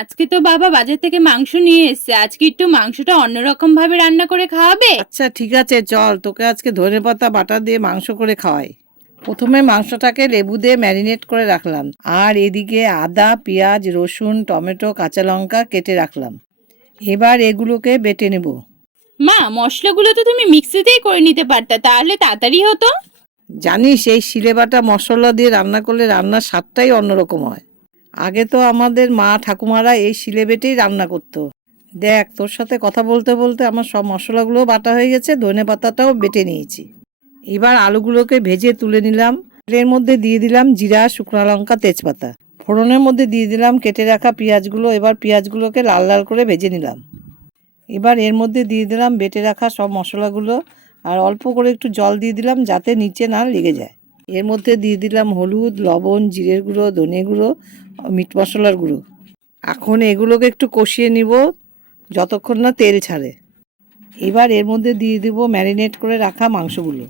আজকে তো বাবা বাজার থেকে মাংস নিয়ে এসেছে। আজকে একটু মাংসটা অন্যরকম ভাবে রান্না করে খাওয়াবে। আচ্ছা ঠিক আছে, চল তোকে আজকে ধনেপাতা বাটা দিয়ে মাংস করে খাওয়াই। প্রথমে মাংসটাকে লেবু দিয়ে ম্যারিনেট করে রাখলাম, আর এদিকে আদা, পেঁয়াজ, রসুন, টমেটো, কাঁচা লঙ্কা কেটে রাখলাম। এবার এগুলোকে বেটে নেব। মা, মশলাগুলো তো তুমি মিক্সিতেই করে নিতে পারতা, তাহলে তাড়াতাড়ি হতো। জানিস, এই শিলেবাটা মশলা দিয়ে রান্না করলে রান্নার স্বাদটাই অন্যরকম হয়। আগে তো আমাদের মা ঠাকুমারা এই শিলে বেটেই রান্না করতো। দেখ, তোর সাথে কথা বলতে বলতে আমার সব মশলাগুলো বাটা হয়ে গেছে, ধনেপাতাটাও বেটে নিয়েছি। এবার আলুগুলোকে ভেজে তুলে নিলাম। তেলের মধ্যে দিয়ে দিলাম জিরা, শুকনো লঙ্কা, তেজপাতা। ফোড়নের মধ্যে দিয়ে দিলাম কেটে রাখা পেঁয়াজগুলো। এবার পেঁয়াজগুলোকে লাল লাল করে ভেজে নিলাম। এবার এর মধ্যে দিয়ে দিলাম বেটে রাখা সব মশলাগুলো, আর অল্প করে একটু জল দিয়ে দিলাম যাতে নিচে না লেগে যায়। এর মধ্যে দিয়ে দিলাম হলুদ, লবণ, জিরের গুঁড়ো, ধনে গুঁড়ো, মিট মশলার গুঁড়ো। এখন এগুলোকে একটু কষিয়ে নিব যতক্ষণ না তেল ছাড়ে। এবার এর মধ্যে দিয়ে দেবো ম্যারিনেট করে রাখা মাংসগুলো।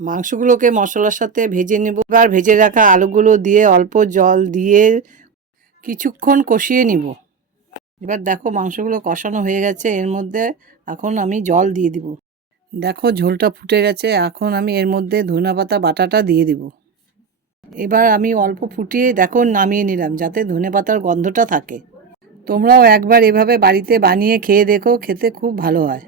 মাংসগুলোকে মশলার সাথে ভেজে নেব। এবার ভেজে রাখা আলুগুলো দিয়ে অল্প জল দিয়ে কিছুক্ষণ কষিয়ে নিব। এবার দেখো মাংসগুলো কষানো হয়ে গেছে, এর মধ্যে এখন আমি জল দিয়ে দিব। দেখো ঝোলটা ফুটে গেছে, এখন আমি এর মধ্যে ধনেপাতা বাটাটা দিয়ে দিব। এবার আমি অল্প ফুটিয়ে দেখো নামিয়ে নিলাম যাতে ধনেপাতার গন্ধটা থাকে। তোমরাও একবার এভাবে বাড়িতে বানিয়ে খেয়ে দেখো, খেতে খুব ভালো হয়।